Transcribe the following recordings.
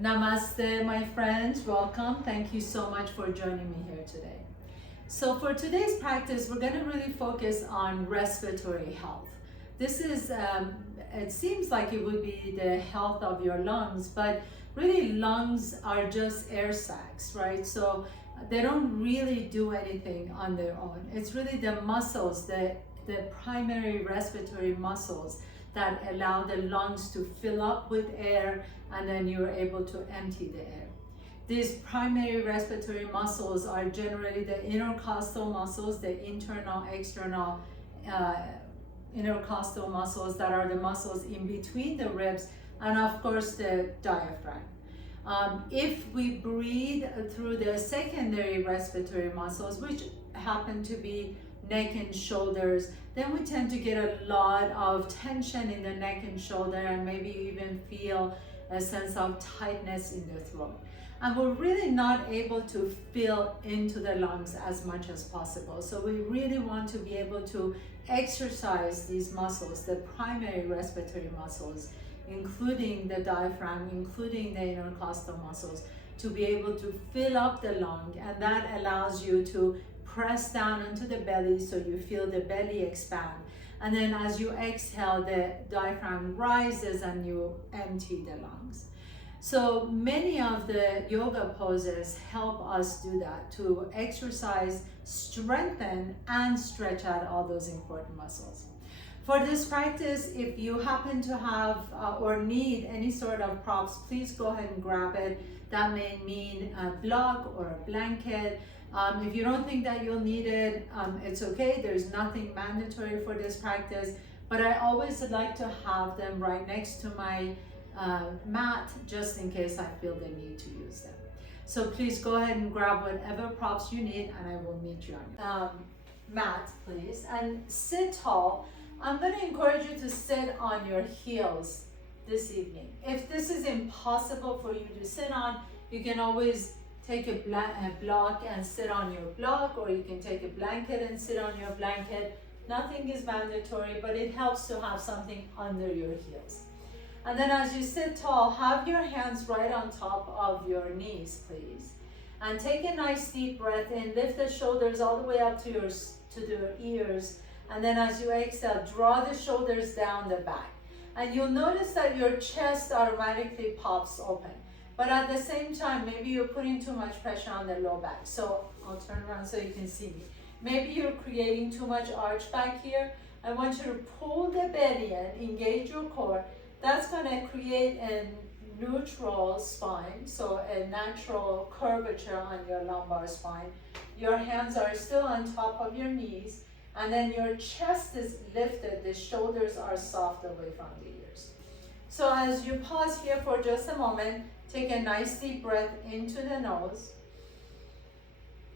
Namaste, my friends. Welcome. Thank you so much for joining me here today. So for today's practice, we're going to really focus on respiratory health. This is, it seems like it would be the health of your lungs, but really lungs are just air sacs, right? So they don't really do anything on their own. It's really the muscles, the primary respiratory muscles that allow the lungs to fill up with air, and then you're able to empty the air. These primary respiratory muscles are generally the intercostal muscles, the internal, external intercostal muscles that are the muscles in between the ribs, and of course the diaphragm. If we breathe through the secondary respiratory muscles, which happen to be neck and shoulders, then we tend to get a lot of tension in the neck and shoulder, and maybe even feel a sense of tightness in the throat. And we're really not able to fill into the lungs as much as possible. So we really want to be able to exercise these muscles, the primary respiratory muscles, including the diaphragm, including the intercostal muscles, to be able to fill up the lung, and that allows you to press down into the belly so you feel the belly expand. And then as you exhale, the diaphragm rises and you empty the lungs. So many of the yoga poses help us do that, to exercise, strengthen, and stretch out all those important muscles. For this practice, if you happen to have or need any sort of props, please go ahead and grab it. That may mean a block or a blanket. If you don't think that you'll need it, it's okay. There's nothing mandatory for this practice, but I always like to have them right next to my mat, just in case I feel the need to use them. So please go ahead and grab whatever props you need, and I will meet you on mat, please. And sit tall. I'm going to encourage you to sit on your heels this evening. If this is impossible for you to sit on, you can always take a block and sit on your block, or you can take a blanket and sit on your blanket. Nothing is mandatory, but it helps to have something under your heels. And then as you sit tall, have your hands right on top of your knees, please. And take a nice deep breath in. Lift the shoulders all the way up to your ears. And then as you exhale, draw the shoulders down the back. And you'll notice that your chest automatically pops open. But at the same time, maybe you're putting too much pressure on the low back. So I'll turn around so you can see me. Maybe you're creating too much arch back here. I want you to pull the belly in, engage your core. That's going to create a neutral spine, so a natural curvature on your lumbar spine. Your hands are still on top of your knees, and then your chest is lifted. The shoulders are soft away from the ears. So as you pause here for just a moment, take a nice deep breath into the nose.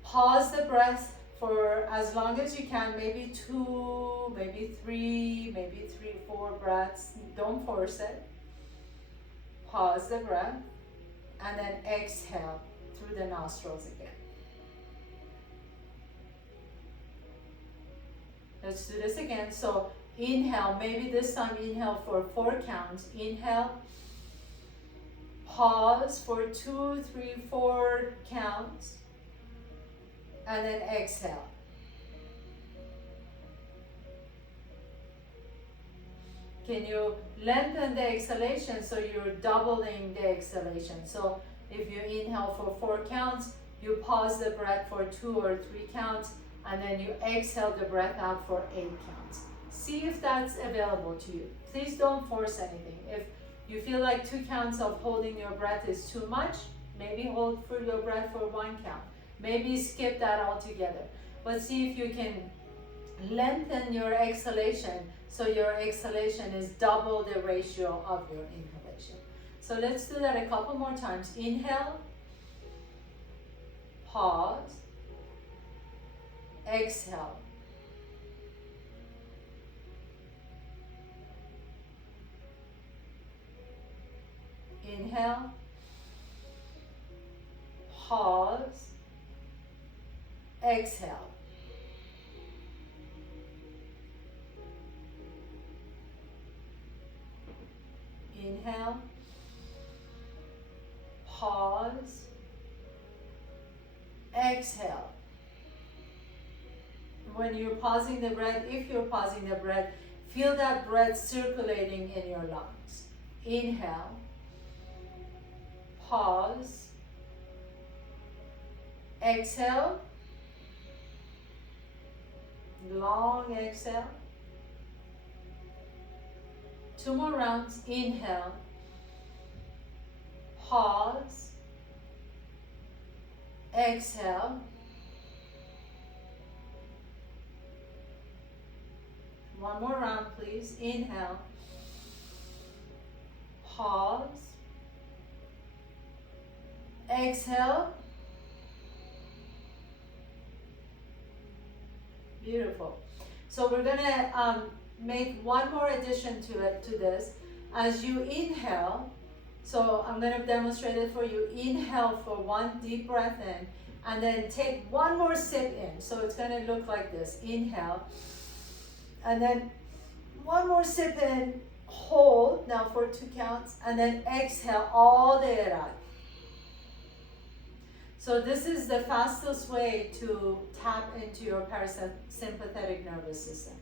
Pause the breath for as long as you can, maybe 2, maybe 3, 4 breaths. Don't force it. Pause the breath, and then exhale through the nostrils again. Let's do this again. So inhale, maybe this time inhale for 4 counts. Inhale. Pause for 2, 3, 4 counts. And then exhale. Can you lengthen the exhalation so you're doubling the exhalation? So if you inhale for 4 counts, you pause the breath for 2 or 3 counts, and then you exhale the breath out for 8 counts. See if that's available to you. Please don't force anything. If you feel like 2 counts of holding your breath is too much, maybe hold for your breath for 1 count. Maybe skip that altogether. But see if you can lengthen your exhalation so your exhalation is double the ratio of your inhalation. So let's do that a couple more times. Inhale, pause, exhale. Inhale, pause, exhale. Inhale, Pause. Exhale. When you're pausing the breath, if you're pausing the breath, feel that breath circulating in your lungs. Inhale. Pause. Exhale. Long exhale. 2 more rounds. Inhale. Pause. Exhale. One more round, please. Inhale. Pause. Exhale. Beautiful. So we're gonna make one more addition to this. As you inhale, so I'm gonna demonstrate it for you. Inhale for one deep breath in, and then take one more sip in. So it's gonna look like this. Inhale, and then one more sip in, hold, now for 2 counts, and then exhale all the way out. So this is the fastest way to tap into your parasympathetic nervous system.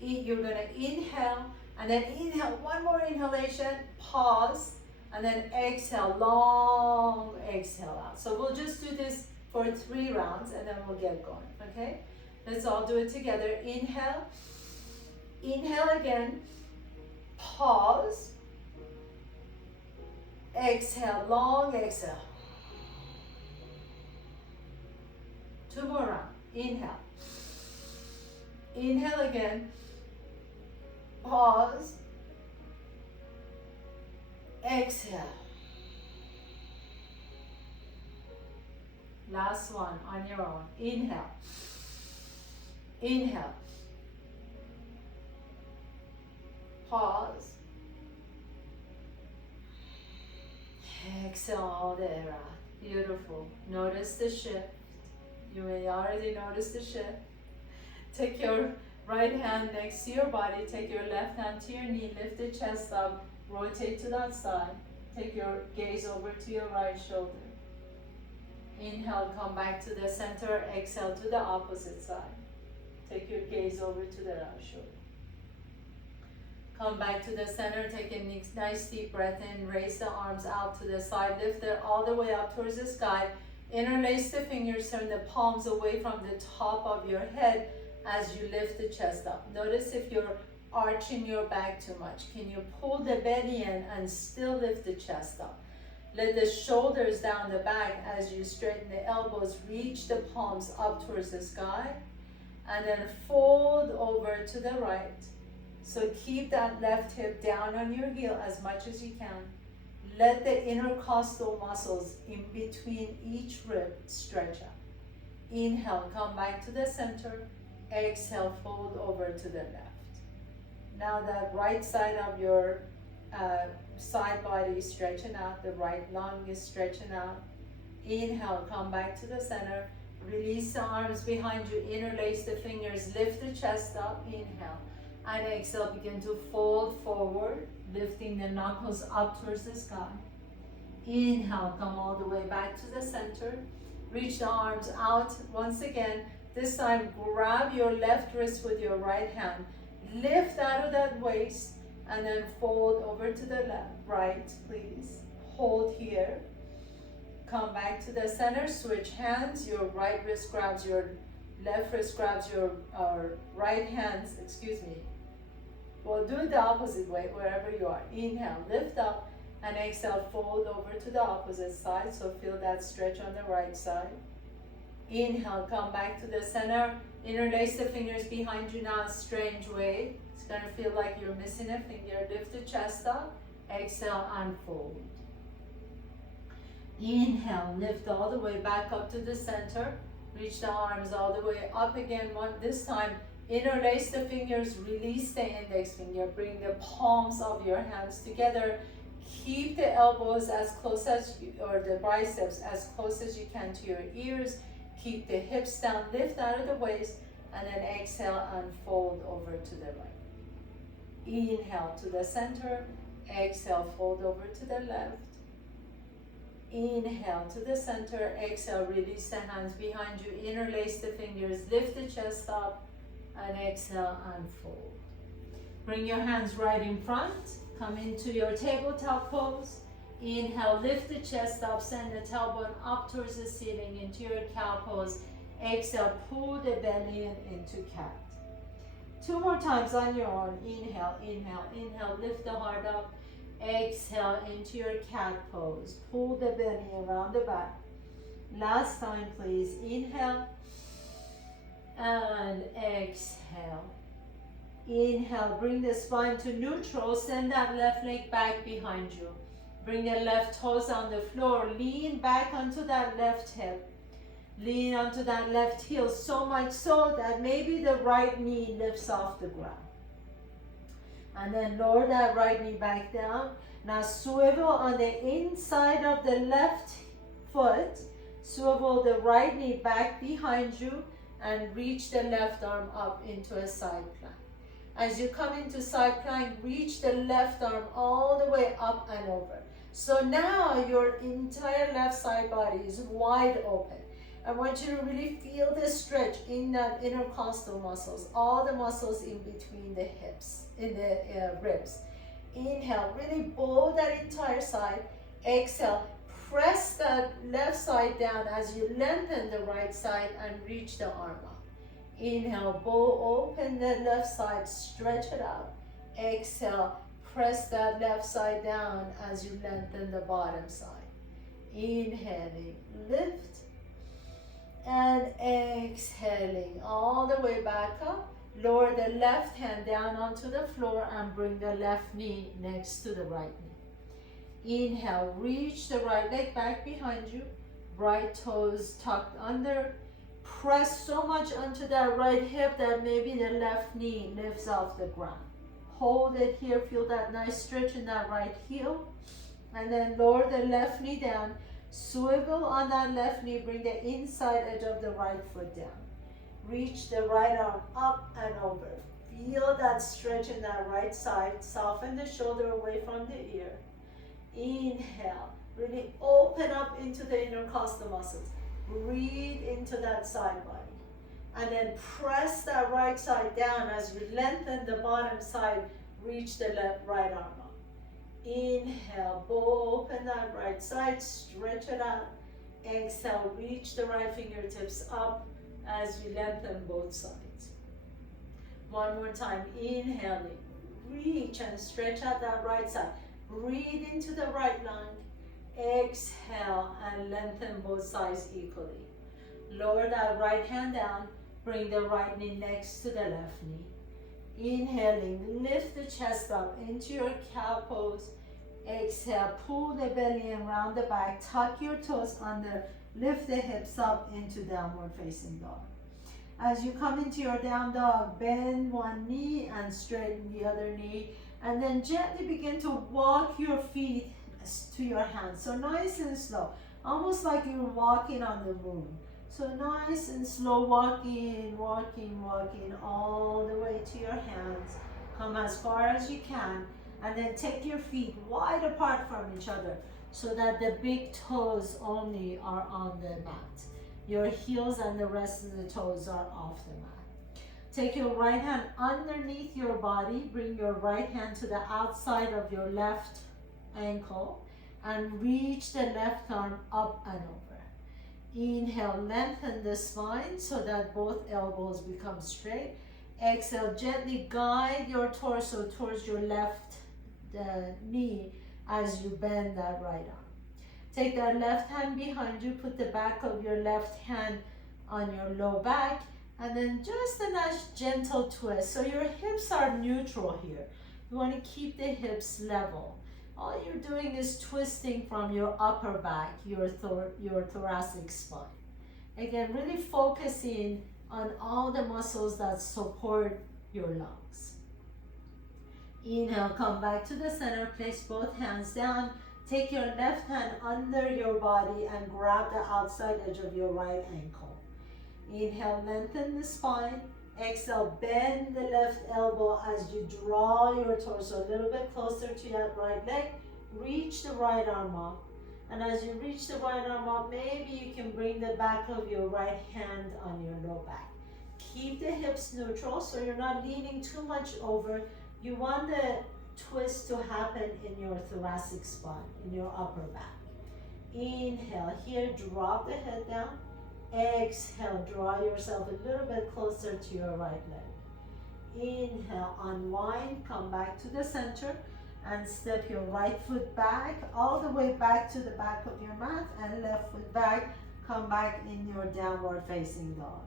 You're gonna inhale, and then inhale, one more inhalation, pause, and then exhale, long exhale out. So we'll just do this for 3 rounds, and then we'll get going, okay? Let's all do it together. Inhale, inhale again, pause, exhale, long exhale. 2 more rounds. Inhale. Inhale again. Pause. Exhale. Last one on your own. Inhale. Inhale. Pause. Exhale all the air out. Beautiful. Notice the shift. You may already notice the shift. Take your right hand next to your body. Take your left hand to your knee. Lift the chest up. Rotate to that side. Take your gaze over to your right shoulder. Inhale, come back to the center. Exhale to the opposite side. Take your gaze over to the right shoulder. Come back to the center. Take a nice deep breath in. Raise the arms out to the side. Lift it all the way up towards the sky. Interlace the fingers, turn the palms away from the top of your head as you lift the chest up. Notice if you're arching your back too much. Can you pull the belly in and still lift the chest up? Let the shoulders down the back as you straighten the elbows. Reach the palms up towards the sky. And then fold over to the right. So keep that left hip down on your heel as much as you can. Let the intercostal muscles in between each rib stretch out. Inhale, come back to the center. Exhale, fold over to the left. Now that right side of your side body is stretching out. The right lung is stretching out. Inhale, come back to the center. Release the arms behind you. Interlace the fingers. Lift the chest up. Inhale. And exhale, begin to fold forward, lifting the knuckles up towards the sky. Inhale, come all the way back to the center. Reach the arms out once again. This time, grab your left wrist with your right hand. Lift out of that waist, and then fold over to the left, right, please. Hold here. Come back to the center, switch hands. Your right wrist grabs your left wrist grabs your right hands, Well, do it the opposite way, wherever you are. Inhale, lift up, and exhale, fold over to the opposite side. So feel that stretch on the right side. Inhale, come back to the center. Interlace the fingers behind you now, a strange way. It's gonna feel like you're missing a finger. Lift the chest up, exhale, and fold. Inhale, lift all the way back up to the center. Reach the arms all the way up again. This time, interlace the fingers, release the index finger, bring the palms of your hands together. Keep the elbows as close as or the biceps as close as you can to your ears. Keep the hips down, lift out of the waist, and then exhale and fold over to the right. Inhale to the center, exhale, fold over to the left. Inhale to the center, exhale, release the hands behind you, interlace the fingers, lift the chest up, and exhale and fold. Bring your hands right in front, come into your tabletop pose. Inhale, lift the chest up, send the tailbone up towards the ceiling into your cow pose. Exhale, pull the belly in into cat. 2 more times on your own. Inhale, inhale, inhale, lift the heart up. Exhale into your cat pose. Pull the belly around the back. Last time, please. Inhale and exhale. Inhale, bring the spine to neutral. Send that left leg back behind you. Bring the left toes on the floor. Lean back onto that left hip. Lean onto that left heel, so much so that maybe the right knee lifts off the ground. And then lower that right knee back down. Now swivel on the inside of the left foot. Swivel the right knee back behind you and reach the left arm up into a side plank. As you come into side plank, reach the left arm all the way up and over. So now your entire left side body is wide open. I want you to really feel the stretch in that intercostal muscles, all the muscles in between the hips, in the ribs. Inhale, really bow that entire side. Exhale, press that left side down as you lengthen the right side and reach the arm up. Inhale, bow open the left side, stretch it out. Exhale, press that left side down as you lengthen the bottom side. Inhaling, lift. And exhaling all the way back up. Lower the left hand down onto the floor and bring the left knee next to the right knee. Inhale, reach the right leg back behind you. Right toes tucked under. Press so much onto that right hip that maybe the left knee lifts off the ground. Hold it here, feel that nice stretch in that right heel. And then lower the left knee down. Swivel on that left knee, bring the inside edge of the right foot down. Reach the right arm up and over. Feel that stretch in that right side. Soften the shoulder away from the ear. Inhale, really open up into the intercostal muscles. Breathe into that side body. And then press that right side down as you lengthen the bottom side. Reach the right arm up. Inhale, bow open that right side, stretch it out. Exhale, reach the right fingertips up as you lengthen both sides. One more time, inhaling, reach and stretch out that right side. Breathe into the right lung. Exhale and lengthen both sides equally. Lower that right hand down, bring the right knee next to the left knee. Inhaling, lift the chest up into your cow pose. Exhale, pull the belly around the back, tuck your toes under, lift the hips up into downward facing dog. As you come into your down dog, bend one knee and straighten the other knee, and then gently begin to walk your feet to your hands. So nice and slow, almost like you're walking on the moon. So nice and slow, walking, walking, walking all the way to your hands. Come as far as you can, and then take your feet wide apart from each other so that the big toes only are on the mat. Your heels and the rest of the toes are off the mat. Take your right hand underneath your body. Bring your right hand to the outside of your left ankle and reach the left arm up and over. Inhale, lengthen the spine so that both elbows become straight. Exhale, gently guide your torso towards your left knee as you bend that right arm. Take that left hand behind you, put the back of your left hand on your low back, and then just a nice gentle twist. So your hips are neutral here. You want to keep the hips level. All you're doing is twisting from your upper back, your thoracic spine. Again, really focusing on all the muscles that support your lungs. Inhale, come back to the center, place both hands down. Take your left hand under your body and grab the outside edge of your right ankle. Inhale, lengthen the spine. Exhale, bend the left elbow as you draw your torso a little bit closer to that right leg. Reach the right arm up And as you reach the right arm up, maybe you can bring the back of your right hand on your low back. Keep the hips neutral so you're not leaning too much over. You want the twist to happen in your thoracic spine, in your upper back. Inhale here, drop the head down. Exhale, draw yourself a little bit closer to your right leg. Inhale, unwind, come back to the center and step your right foot back, all the way back to the back of your mat, and left foot back, come back in your downward facing dog.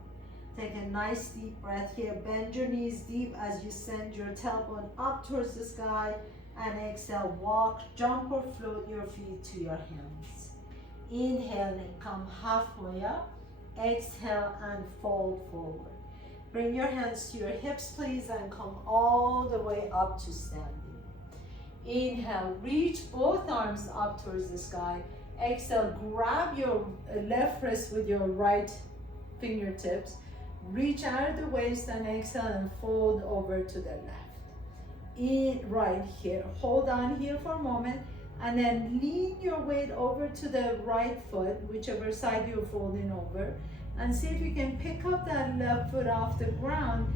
Take a nice deep breath here, bend your knees deep as you send your tailbone up towards the sky, and exhale, walk, jump or float your feet to your hands. Inhaling, come halfway up, exhale and fold forward. Bring your hands to your hips please and come all the way up to standing. Inhale, reach both arms up towards the sky. Exhale, grab your left wrist with your right fingertips. Reach out of the waist and exhale and fold over to the left. Right here, hold on here for a moment and then lean your weight over to the right foot, whichever side you're folding over, and see if you can pick up that left foot off the ground.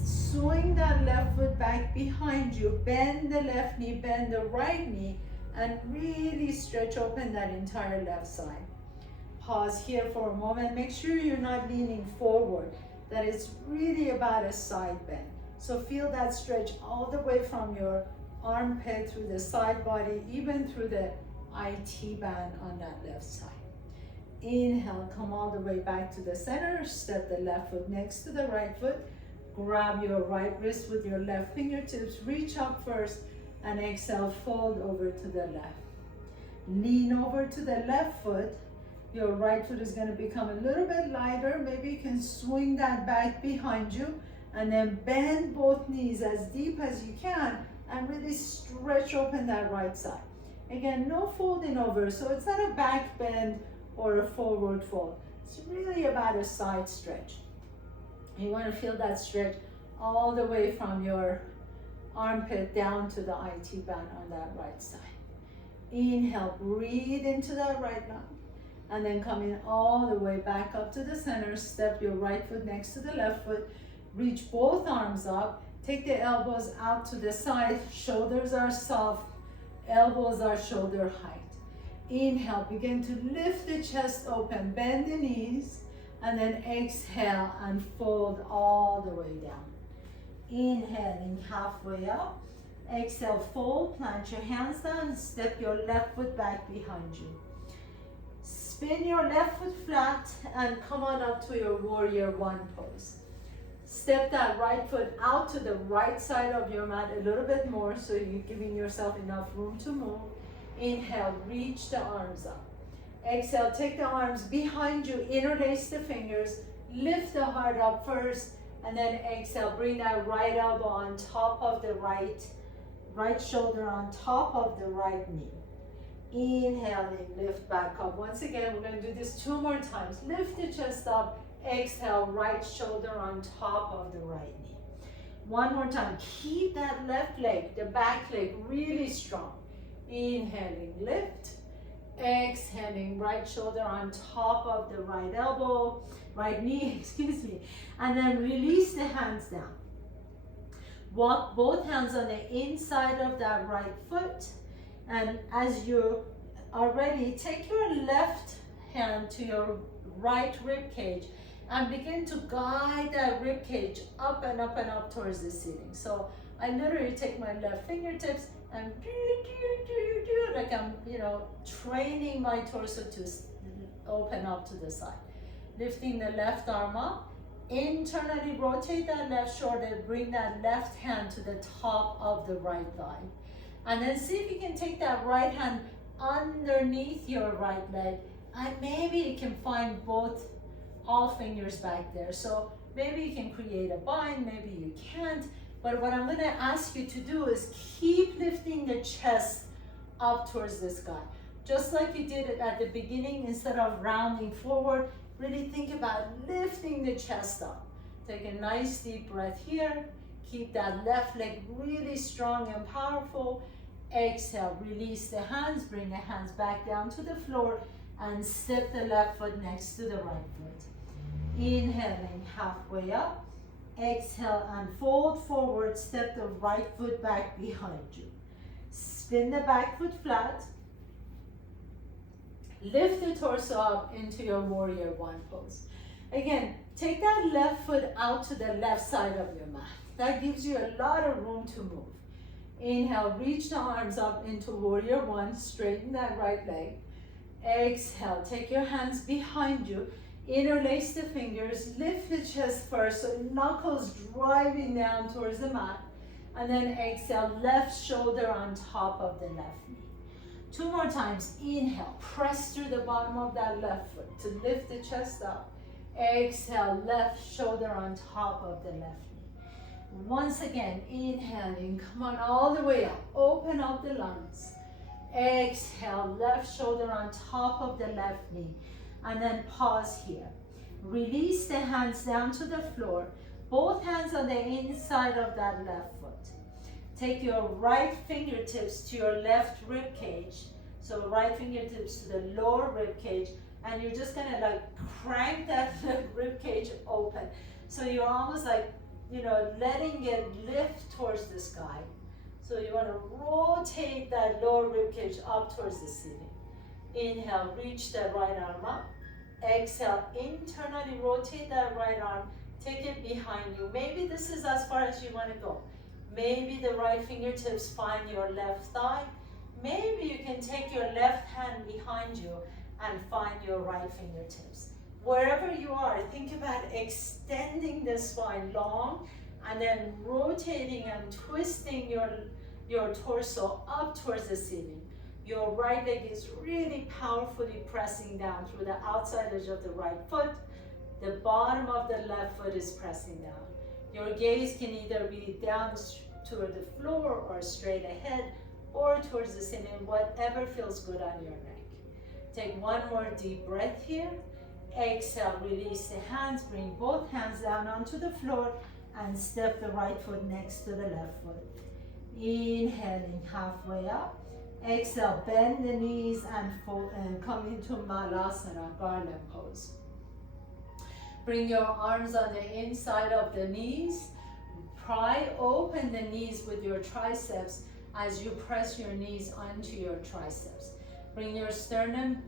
Swing that left foot back behind you, bend the left knee, bend the right knee, and really stretch open that entire left side. Pause here for a moment. Make sure you're not leaning forward, that it's really about a side bend. So feel that stretch all the way from your armpit through the side body, even through the IT band on that left side. Inhale, come all the way back to the center, step the left foot next to the right foot, grab your right wrist with your left fingertips, reach up first, and exhale, fold over to the left. Lean over to the left foot. Your right foot is going to become a little bit lighter. Maybe you can swing that back behind you, and then bend both knees as deep as you can, and really stretch open that right side. Again, no folding over, so it's not a back bend or a forward fold. It's really about a side stretch. You want to feel that stretch all the way from your armpit down to the IT band on that right side. Inhale, breathe into that right lung, and then coming all the way back up to the center, step your right foot next to the left foot, reach both arms up, take the elbows out to the side, shoulders are soft, elbows are shoulder height. Inhale, begin to lift the chest open, bend the knees, and then exhale and fold all the way down. Inhaling halfway up, exhale, fold, plant your hands down, step your left foot back behind you. Spin your left foot flat and come on up to your warrior one pose. Step that right foot out to the right side of your mat a little bit more so you're giving yourself enough room to move. Inhale, reach the arms up. Exhale, take the arms behind you, interlace the fingers, lift the heart up first, and then exhale, bring that right elbow on top of the right shoulder on top of the right knee. Inhaling, lift back up. Once again, we're going to do this 2 more times. Lift the chest up, exhale, right shoulder on top of the right knee. 1 more time. Keep that left leg, the back leg, really strong. Inhaling, lift. Exhaling, right shoulder on top of the right elbow, right knee, excuse me. And then release the hands down. Walk both hands on the inside of that right foot. And as you are ready, take your left hand to your right rib cage and begin to guide that rib cage up and up and up towards the ceiling. So I literally take my left fingertips and like I'm, training my torso to open up to the side. Lifting the left arm up, internally rotate that left shoulder, bring that left hand to the top of the right thigh. And then see if you can take that right hand underneath your right leg, and maybe you can find all fingers back there. So maybe you can create a bind, maybe you can't. But what I'm going to ask you to do is keep lifting the chest up towards the sky. Just like you did it at the beginning, instead of rounding forward, really think about lifting the chest up. Take a nice deep breath here. Keep that left leg really strong and powerful. Exhale, release the hands, bring the hands back down to the floor and step the left foot next to the right foot. Inhaling halfway up. Exhale and fold forward, step the right foot back behind you. Spin the back foot flat. Lift the torso up into your warrior one pose. Again, take that left foot out to the left side of your mat. That gives you a lot of room to move. Inhale, reach the arms up into warrior one, straighten that right leg. Exhale, take your hands behind you, interlace the fingers, lift the chest first, so knuckles driving down towards the mat. And then exhale, left shoulder on top of the left knee. 2 more times, inhale, press through the bottom of that left foot to lift the chest up. Exhale, left shoulder on top of the left knee. Once again, inhaling, come on all the way up, open up the lungs. Exhale, left shoulder on top of the left knee. And then pause here. Release the hands down to the floor, both hands on the inside of that left foot. Take your right fingertips to your left rib cage. So right fingertips to the lower rib cage, and you're just gonna like crank that rib cage open. So you're almost like, you know, letting it lift towards the sky. So you wanna rotate that lower rib cage up towards the ceiling. Inhale, reach that right arm up. Exhale, internally rotate that right arm. Take it behind you. Maybe this is as far as you wanna go. Maybe the right fingertips find your left thigh. Maybe you can take your left hand behind you and find your right fingertips. Wherever you are, think about extending the spine long and then rotating and twisting your torso up towards the ceiling. Your right leg is really powerfully pressing down through the outside edge of the right foot. The bottom of the left foot is pressing down. Your gaze can either be down toward the floor or straight ahead or towards the ceiling, whatever feels good on your neck. Take one more deep breath here. Exhale, release the hands, bring both hands down onto the floor and step the right foot next to the left foot. Inhaling halfway up. Exhale, bend the knees and fold and come into Malasana, garland pose. Bring your arms on the inside of the knees. Pry open the knees with your triceps as you press your knees onto your triceps. Bring your sternum,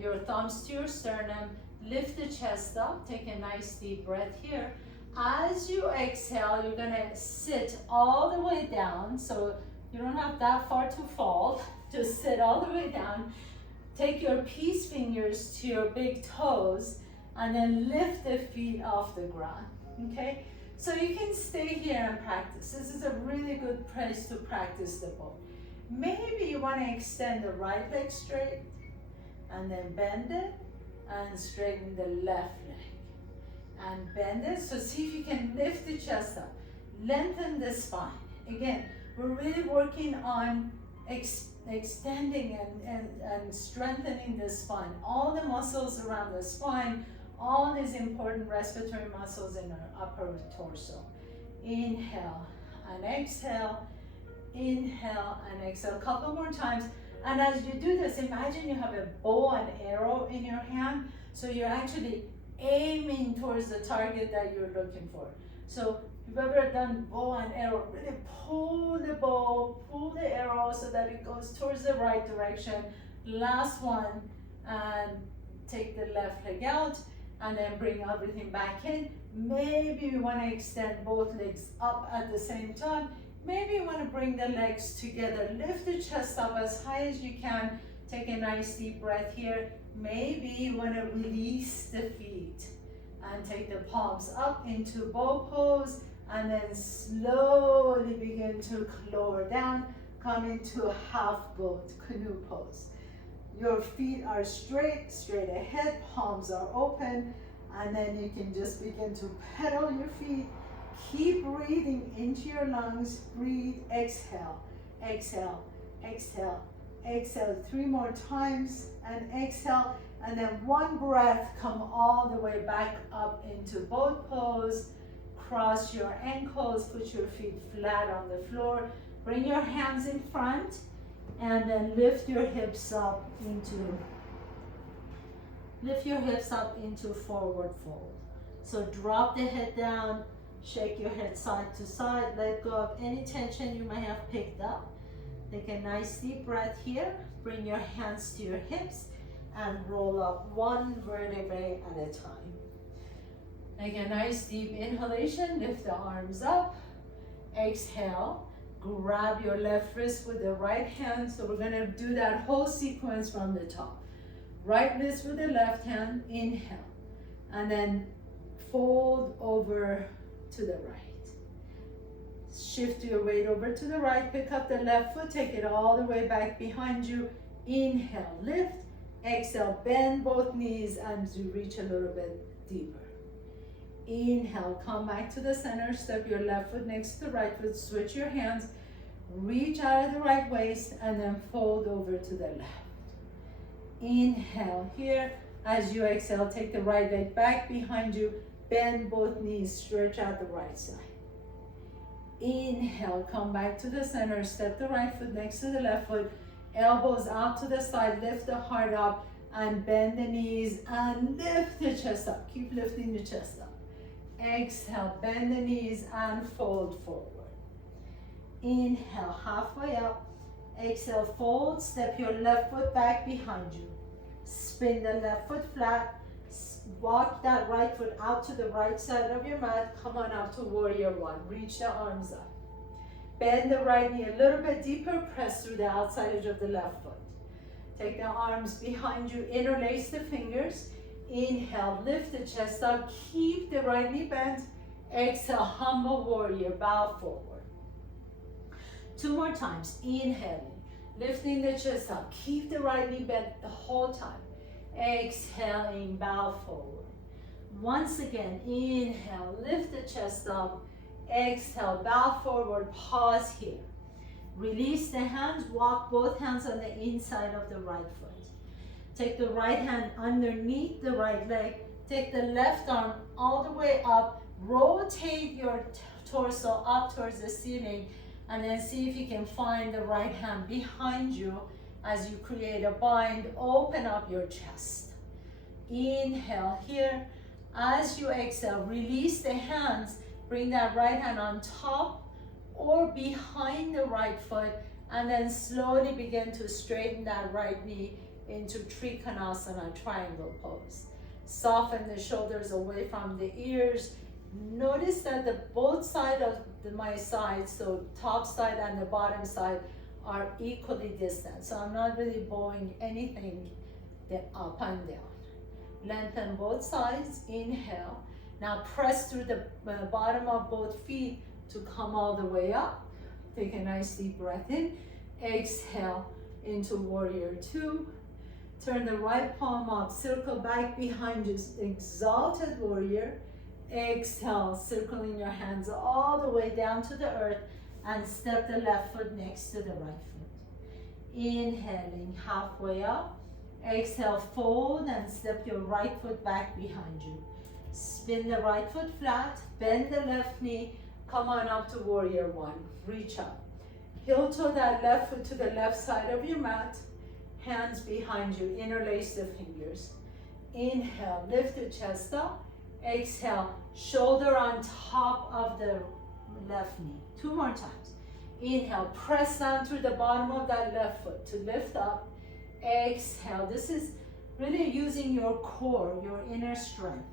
your thumbs to your sternum, lift the chest up, take a nice deep breath here. As you exhale, you're gonna sit all the way down, so you don't have that far to fall. Just sit all the way down. Take your peace fingers to your big toes and then lift the feet off the ground, okay? So you can stay here and practice. This is a really good place to practice the bow. Maybe you want to extend the right leg straight and then bend it and straighten the left leg and bend it. So see if you can lift the chest up, lengthen the spine. Again, we're really working on extending and strengthening the spine. All the muscles around the spine, all these important respiratory muscles in our upper torso. Inhale and exhale, inhale and exhale. A couple more times. And as you do this, imagine you have a bow and arrow in your hand. So you're actually aiming towards the target that you're looking for. So if you've ever done bow and arrow, really pull the bow, pull the arrow so that it goes towards the right direction. Last one, and take the left leg out. And then bring everything back in. Maybe you want to extend both legs up at the same time. Maybe you want to bring the legs together. Lift the chest up as high as you can. Take a nice deep breath here. Maybe you want to release the feet and take the palms up into bow pose and then slowly begin to lower down. Come into a half boat, canoe pose. Your feet are straight ahead, palms are open, and then you can just begin to pedal your feet. Keep breathing into your lungs. Breathe, exhale, exhale, exhale, exhale. 3 more times, and exhale, and then 1 breath, come all the way back up into boat pose. Cross your ankles, put your feet flat on the floor. Bring your hands in front. And then lift your hips up into forward fold. So drop the head down, shake your head side to side, let go of any tension you might have picked up. Take a nice deep breath here. Bring your hands to your hips and roll up one vertebrae at a time. Take a nice deep inhalation, lift the arms up. Exhale, grab your left wrist with the right hand. So we're gonna do that whole sequence from the top. Right wrist with the left hand, inhale. And then fold over to the right. Shift your weight over to the right, pick up the left foot, take it all the way back behind you. Inhale, lift. Exhale, bend both knees and you reach a little bit deeper. Inhale, come back to the center, step your left foot next to the right foot, switch your hands, reach out of the right waist, and then fold over to the left. Inhale here. As you exhale, take the right leg back behind you, bend both knees, stretch out the right side. Inhale, come back to the center, step the right foot next to the left foot, elbows out to the side, lift the heart up, and bend the knees, and lift the chest up. Keep lifting the chest up. Exhale, bend the knees, and fold forward. Inhale, halfway up. Exhale, fold, step your left foot back behind you. Spin the left foot flat, walk that right foot out to the right side of your mat. Come on up to warrior one. Reach the arms up. Bend the right knee a little bit deeper, press through the outside edge of the left foot. Take the arms behind you, interlace the fingers. Inhale, lift the chest up, keep the right knee bent. Exhale, humble warrior, bow forward. 2 more times, inhaling, lifting the chest up, keep the right knee bent the whole time. Exhaling, bow forward. Once again, inhale, lift the chest up. Exhale, bow forward, pause here. Release the hands, walk both hands on the inside of the right foot. Take the right hand underneath the right leg. Take the left arm all the way up. Rotate your torso up towards the ceiling, and then see if you can find the right hand behind you as you create a bind. Open up your chest. Inhale here. As you exhale, release the hands. Bring that right hand on top or behind the right foot, and then slowly begin to straighten that right knee into Trikonasana, triangle pose. Soften the shoulders away from the ears. Notice that both sides of my side, so top side and the bottom side, are equally distant. So I'm not really bowing anything up and down. Lengthen both sides, inhale. Now press through the bottom of both feet to come all the way up. Take a nice deep breath in. Exhale into warrior two. Turn the right palm up, circle back behind you, exalted warrior. Exhale, circling your hands all the way down to the earth, and step the left foot next to the right foot. Inhaling, halfway up. Exhale, fold and step your right foot back behind you. Spin the right foot flat, bend the left knee, come on up to warrior one. Reach up. Heel toe that left foot to the left side of your mat. Hands behind you, interlace the fingers. Inhale, lift the chest up. Exhale, shoulder on top of the left knee. 2 more times. Inhale, press down through the bottom of that left foot to lift up. Exhale, this is really using your core, your inner strength.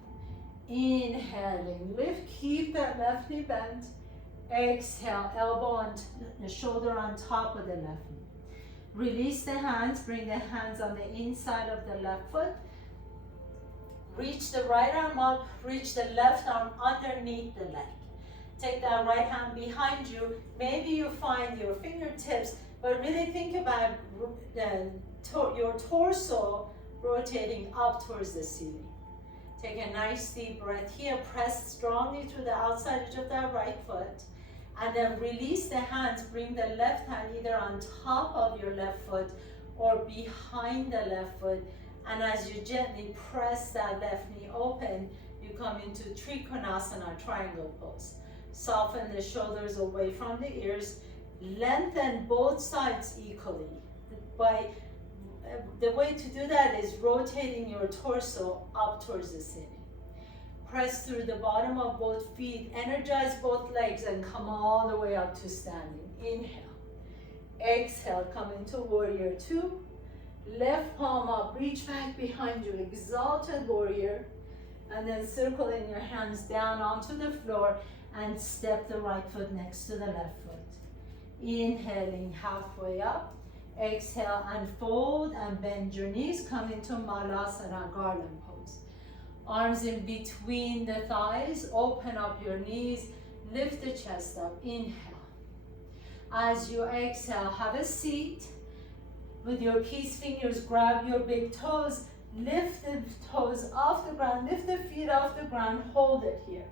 Inhaling, lift, keep that left knee bent. Exhale, elbow on the shoulder on top of the left knee. Release the hands, bring the hands on the inside of the left foot. Reach the right arm up, reach the left arm underneath the leg. Take that right hand behind you. Maybe you find your fingertips, but really think about your torso rotating up towards the ceiling. Take a nice deep breath here. Press strongly to the outside edge of that right foot. And then release the hands. Bring the left hand either on top of your left foot or behind the left foot. And as you gently press that left knee open, you come into Trikonasana, triangle pose. Soften the shoulders away from the ears. Lengthen both sides equally. the way to do that is rotating your torso up towards the ceiling. Press through the bottom of both feet, energize both legs, and come all the way up to standing. Inhale. Exhale, come into warrior two. Left palm up, reach back behind you, exalted warrior. And then circle in your hands down onto the floor and step the right foot next to the left foot. Inhaling halfway up. Exhale and fold and bend your knees. Come into Malasana, garland pose. Arms in between the thighs. Open up your knees. Lift the chest up. Inhale. As you exhale, have a seat. With your peace fingers, grab your big toes. Lift the toes off the ground. Lift the feet off the ground. Hold it here.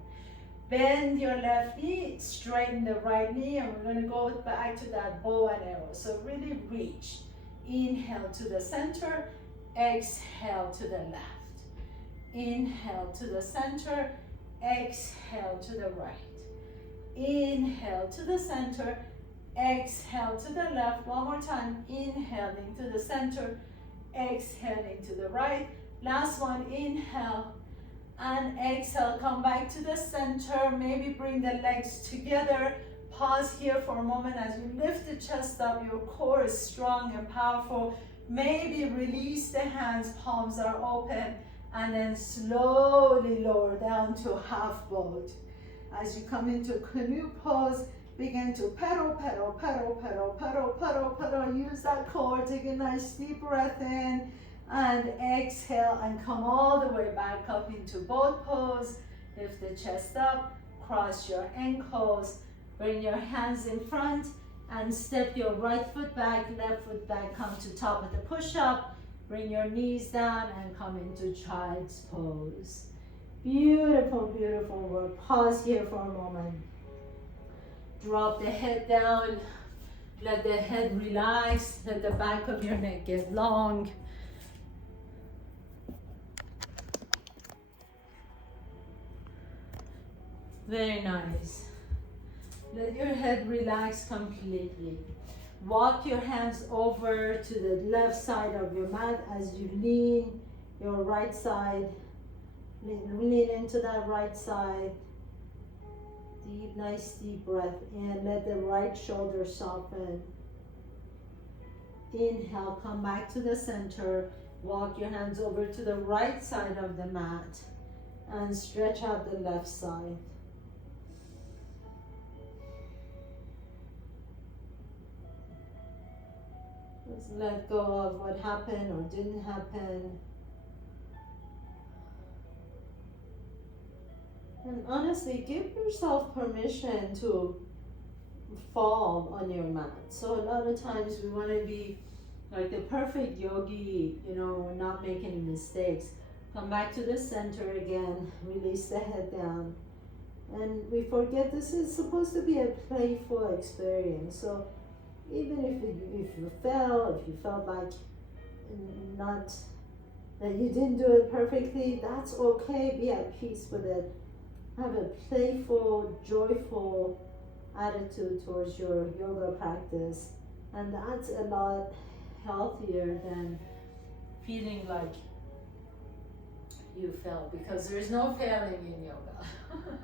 Bend your left knee. Straighten the right knee. And we're going to go back to that bow and arrow. So really reach. Inhale to the center. Exhale to the left. Inhale to the center. Exhale to the right. Inhale to the center. Exhale to the left. One more time. Inhaling to the center. Exhaling to the right. Last one. Inhale and exhale. Come back to the center. Maybe bring the legs together. Pause here for a moment as you lift the chest up. Your core is strong and powerful. Maybe release the hands. Palms are open. And then slowly lower down to half boat. As you come into canoe pose, begin to pedal, pedal, pedal, pedal, pedal, pedal, pedal. Use that core. Take a nice deep breath in and exhale and come all the way back up into boat pose. Lift the chest up, cross your ankles, bring your hands in front and step your right foot back, left foot back, come to top of the push-up. Bring your knees down and come into child's pose. Beautiful, beautiful work. Pause here for a moment. Drop the head down. Let the head relax. Let the back of your neck get long. Very nice. Let your head relax completely. Walk your hands over to the left side of your mat as you lean your right side. Lean into that right side. Deep, nice deep breath in. Let the right shoulder soften. Inhale, come back to the center. Walk your hands over to the right side of the mat and stretch out the left side. Just let go of what happened or didn't happen. And honestly, give yourself permission to fall on your mat. So a lot of times we want to be like the perfect yogi, you know, not make any mistakes. Come back to the center again, release the head down. And we forget this is supposed to be a playful experience. So even if you fell, if you felt like not, that you didn't do it perfectly, that's okay. Be at peace with it. Have a playful, joyful attitude towards your yoga practice. And that's a lot healthier than feeling like you fell, because there's no failing in yoga.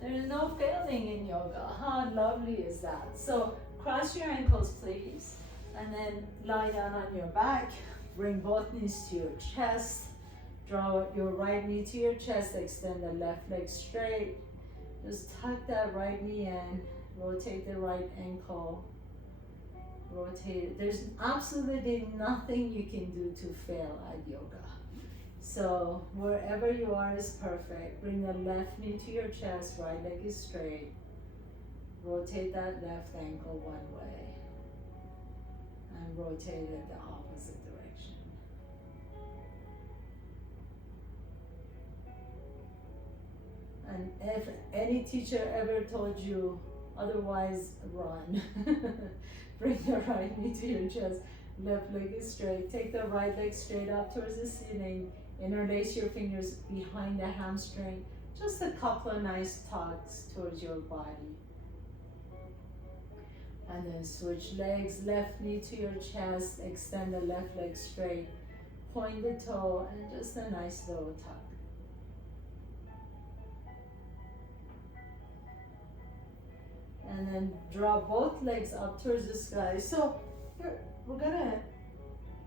There's no failing in yoga. How lovely is that? So cross your ankles, please. And then lie down on your back. Bring both knees to your chest. Draw your right knee to your chest. Extend the left leg straight. Just tuck that right knee in. Rotate the right ankle. Rotate it. There's absolutely nothing you can do to fail at yoga. So wherever you are is perfect. Bring the left knee to your chest. Right leg is straight. Rotate that left ankle one way. And rotate it the opposite direction. And if any teacher ever told you otherwise, run. Bring your right knee to your chest. Left leg is straight. Take the right leg straight up towards the ceiling. Interlace your fingers behind the hamstring. Just a couple of nice tugs towards your body. And then switch legs, left knee to your chest, extend the left leg straight, point the toe, and just a nice little tuck. And then draw both legs up towards the sky. So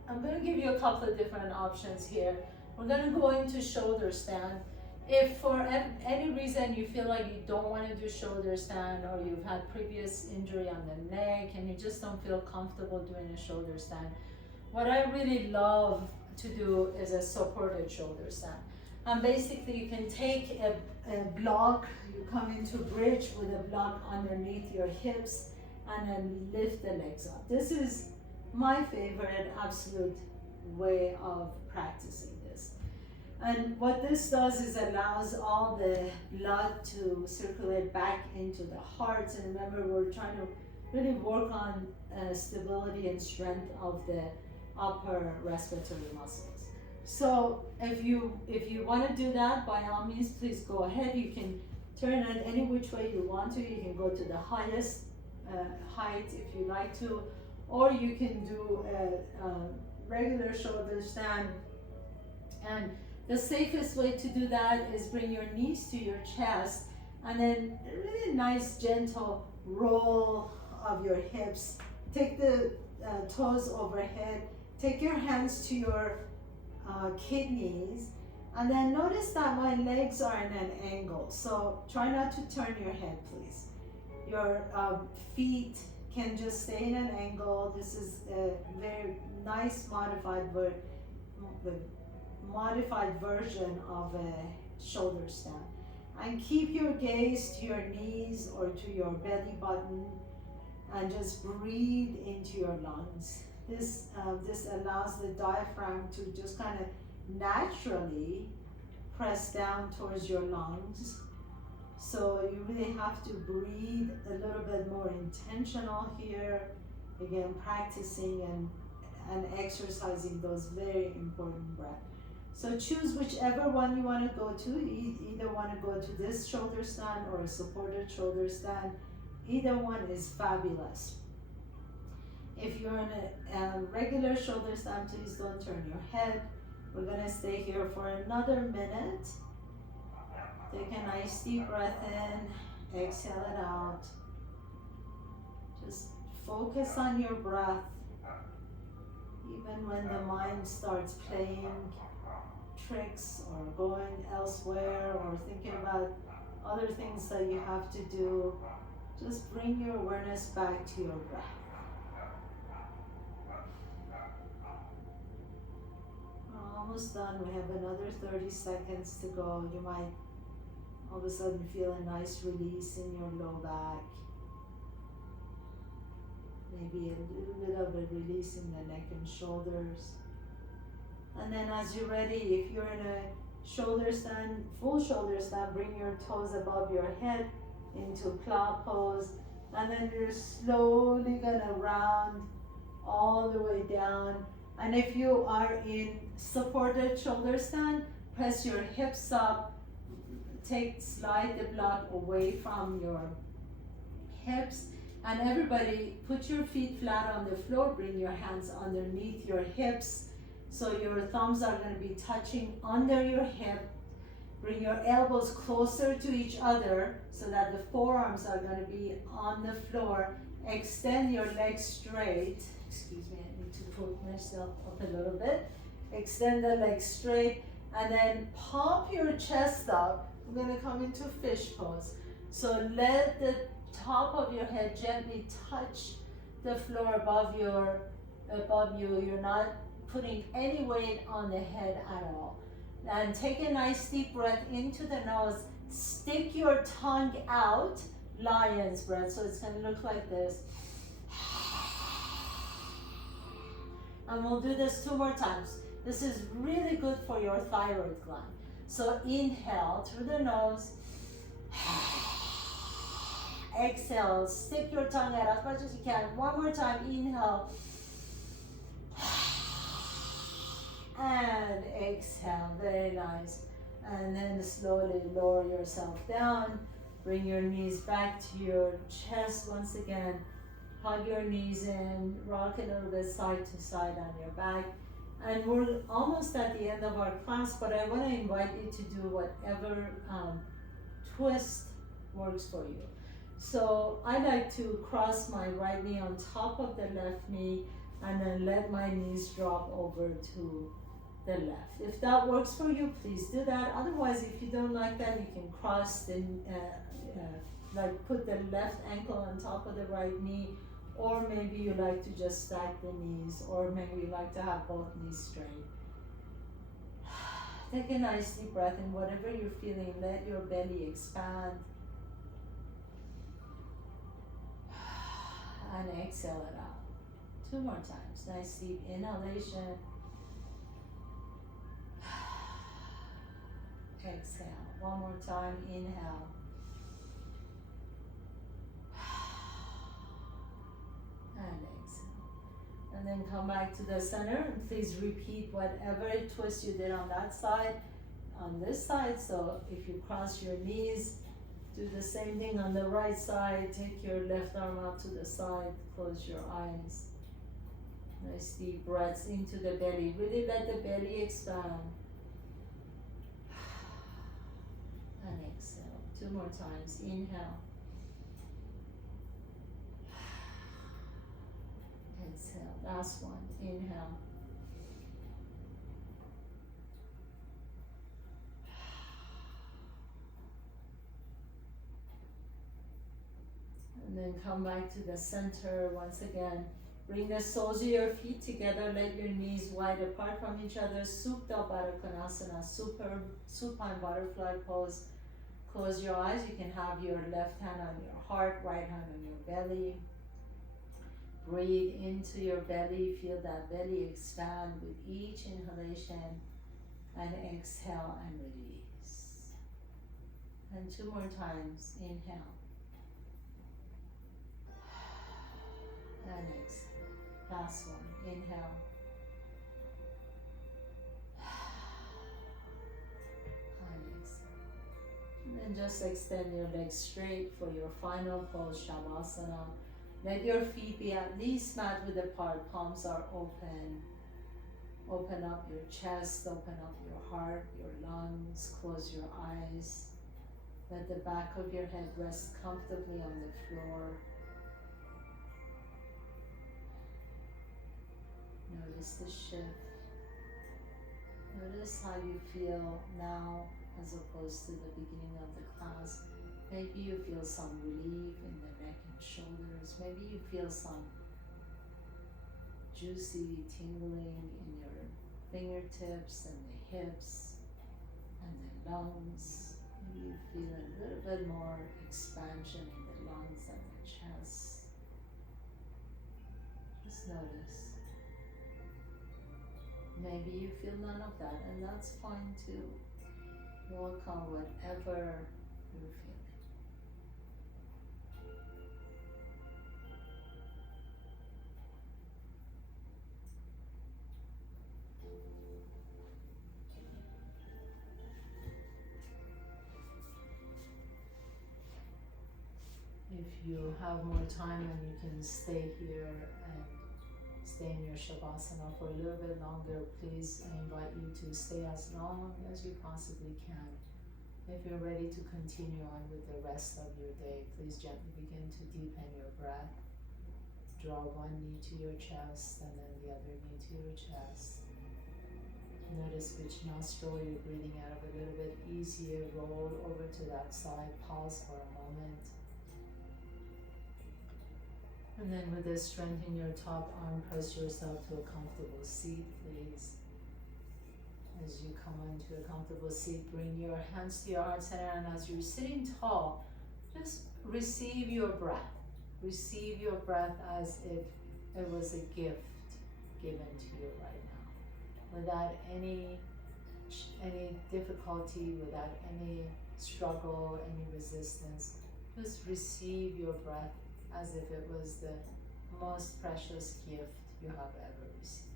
I'm gonna give you a couple of different options here. We're gonna go into shoulder stand. If for any reason you feel like you don't want to do shoulder stand, or you've had previous injury on the neck and you just don't feel comfortable doing a shoulder stand, what I really love to do is a supported shoulder stand. And basically you can take a block, you come into bridge with a block underneath your hips, and then lift the legs up. This is my favorite absolute way of practicing this. And what this does is allows all the blood to circulate back into the heart. And remember, we're trying to really work on stability and strength of the upper respiratory muscles. So if you want to do that, by all means, please go ahead. You can turn it any which way you want to. You can go to the highest height if you like to, or you can do a regular shoulder stand. And the safest way to do that is bring your knees to your chest, and then a really nice gentle roll of your hips. Take the toes overhead. Take your hands to your kidneys, and then notice that my legs are in an angle. So try not to turn your head, please. Your feet can just stay in an angle. This is a very nice modified version of a shoulder stand. And keep your gaze to your knees or to your belly button, and just breathe into your lungs. This allows the diaphragm to just kind of naturally press down towards your lungs. So you really have to breathe a little bit more intentional here. Again, practicing and exercising those very important breaths. So choose whichever one you want to go to. Either want to go to this shoulder stand or a supported shoulder stand. Either one is fabulous. If you're in a regular shoulder stand, please don't turn your head. We're gonna stay here for another minute. Take a nice deep breath in, exhale it out. Just focus on your breath. Even when the mind starts playing tricks or going elsewhere or thinking about other things that you have to do, just bring your awareness back to your breath. We're almost done. We have another 30 seconds to go. You might all of a sudden feel a nice release in your low back. Maybe a little bit of a release in the neck and shoulders. And then as you're ready, if you're in a shoulder stand, full shoulder stand, bring your toes above your head into cloud pose. And then you're slowly gonna round all the way down. And if you are in supported shoulder stand, press your hips up, slide the block away from your hips. And everybody, put your feet flat on the floor, bring your hands underneath your hips. So your thumbs are going to be touching under your hip. Bring your elbows closer to each other so that the forearms are going to be on the floor. Extend your legs straight. Excuse me, I need to put myself up a little bit. Extend the legs straight, and then pump your chest up. We're going to come into fish pose. So let the top of your head gently touch the floor above you. You're not putting any weight on the head at all. And take a nice deep breath into the nose. Stick your tongue out, lion's breath. So it's going to look like this. And we'll do this 2 more times. This is really good for your thyroid gland. So inhale through the nose. Exhale, stick your tongue out as much as you can. 1 more time, inhale. And exhale, very nice. And then slowly lower yourself down. Bring your knees back to your chest once again. Hug your knees in, rock a little bit side to side on your back. And we're almost at the end of our class, but I want to invite you to do whatever twist works for you. So I like to cross my right knee on top of the left knee and then let my knees drop over to the left. If that works for you, please do that. Otherwise, if you don't like that, you can cross the, like put the left ankle on top of the right knee, or maybe you like to just stack the knees, or maybe you like to have both knees straight. Take a nice deep breath in. Whatever you're feeling, let your belly expand. And exhale it out. 2 more times. Nice deep inhalation. Exhale. 1 more time. Inhale. And exhale. And then come back to the center. And please repeat whatever twist you did on that side on this side. So if you cross your knees, do the same thing on the right side. Take your left arm up to the side. Close your eyes. Nice deep breaths into the belly. Really let the belly expand. And exhale. 2 more times. Inhale. Exhale. Last one. Inhale. And then come back to the center once again. Bring the soles of your feet together. Let your knees wide apart from each other. Supta Baddha Konasana, supine butterfly pose. Close your eyes. You can have your left hand on your heart, right hand on your belly. Breathe into your belly. Feel that belly expand with each inhalation. And exhale and release. And 2 more times. Inhale. And exhale. Last one. Inhale. And exhale. And then just extend your legs straight for your final pose, Shavasana. Let your feet be at least mat width apart. Palms are open. Open up your chest. Open up your heart, your lungs. Close your eyes. Let the back of your head rest comfortably on the floor. Notice the shift. Notice how you feel now as opposed to the beginning of the class. Maybe you feel some relief in the neck and shoulders. Maybe you feel some juicy tingling in your fingertips and the hips and the lungs. Maybe you feel a little bit more expansion in the lungs and the chest. Just notice. Maybe you feel none of that, and that's fine too. Welcome whatever you're feeling. If you have more time and you can stay here and stay in your Shavasana for a little bit longer, please, I invite you to stay as long as you possibly can. If you're ready to continue on with the rest of your day, please gently begin to deepen your breath. Draw one knee to your chest and then the other knee to your chest. Notice which nostril you're breathing out of a little bit easier. Roll over to that side. Pause for a moment. And then with this, strengthen your top arm, press yourself to a comfortable seat, please. As you come into a comfortable seat, bring your hands to your heart center, and as you're sitting tall, just receive your breath. Receive your breath as if it was a gift given to you right now. Without any difficulty, without any struggle, any resistance, just receive your breath as if it was the most precious gift you have ever received.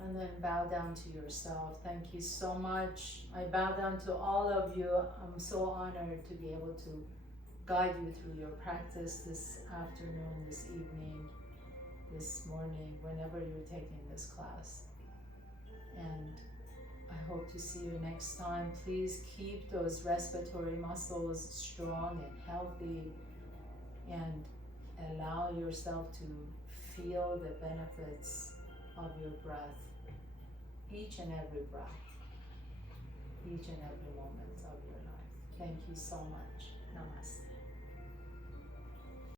And then bow down to yourself. Thank you so much. I bow down to all of you. I'm so honored to be able to guide you through your practice this afternoon, this evening, this morning, whenever you're taking this class. And I hope to see you next time. Please keep those respiratory muscles strong and healthy, and allow yourself to feel the benefits of your breath, each and every breath, each and every moment of your life. Thank you so much. Namaste.